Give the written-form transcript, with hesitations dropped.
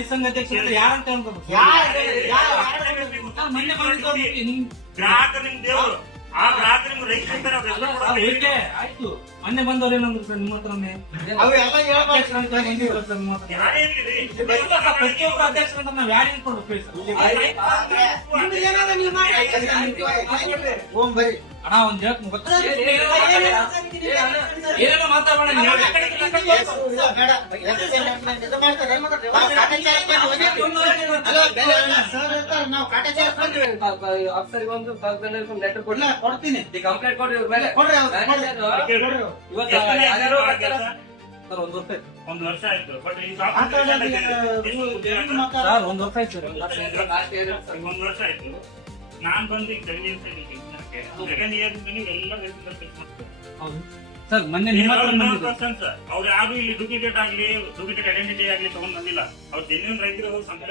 ರೈತ ಸಂಘ ಅಧ್ಯಕ್ಷರು ಯಾರಂತ ಹೇಳ್ಬೇಕು? ಮೊನ್ನೆ ಬಂದಿದ್ದು ಗ್ರಾಹಕರು ನಿಮ್ ದೇವರು, ಆ ಗ್ರಾಹಕರು ನಿಮ್ ರೈತರು ಇರ್ತಾರೆ, ಅವ್ರ ಹೆಸರು ಕೊಡೋದು ಓಕೆ, ಆಯ್ತು. ಮೊನ್ನೆ ಬಂದವ್ರು ಏನಂದ್ರು ಸರ್ ನಿಮ್ಮ ಹತ್ರನೇ? ಅಧ್ಯಕ್ಷರಂತ ಬಂದಿದ್ರು ಸರ್ ನಿಮ್ಮ ಹತ್ರ. ಯಾರೇ ಇರ್ಲಿ ರೀ. ಪ್ರತಿಯೊಬ್ಬರು ಅಧ್ಯಕ್ಷರಂತ ನಾವ್ ಯಾರು ಹೇಳ್ಕೊಡ್ಬೇಕು ಸರ್? ಅಣ್ಣ ಒಂದ್ ಏನೇನೋ ಮಾತಾಡೋಣ. ಕೊಡ್ತೀನಿ, ಕಂಪ್ಲೇಂಟ್ ಕೊಡ್ರಿ ಇವ್ರ ಮೇಲೆ. ಸರ್ ಒಂದ್ ವರ್ಷ ಆಯ್ತು, ಬಟ್ ಈ ಸರ್ 1 ವರ್ಷ ಆಯ್ತು ಸರ್. ಒಂದ್ ವರ್ಷ ಆಯ್ತು. ನಾನ್ ಬಂದು ಈಗ ಸೆಕೆಂಡ್ ಇಯರ್ ಎಲ್ಲ ಸರ್ ಮೊನ್ನೆ ನಿಮ್ಮ ಹತ್ರ ಅವ್ರು ಯಾರು ಇಲ್ಲಿ ಡೂಪ್ಲಿಕೇಟ್ ಐಡೆಂಟಿಟಿ ಆಗ್ಲಿ ತಗೊಂಡ್ ಬಂದಿಲ್ಲ. ಅವ್ರು ಜೆನ್ಯೂನ್ ರೈತರು ಸಂಘ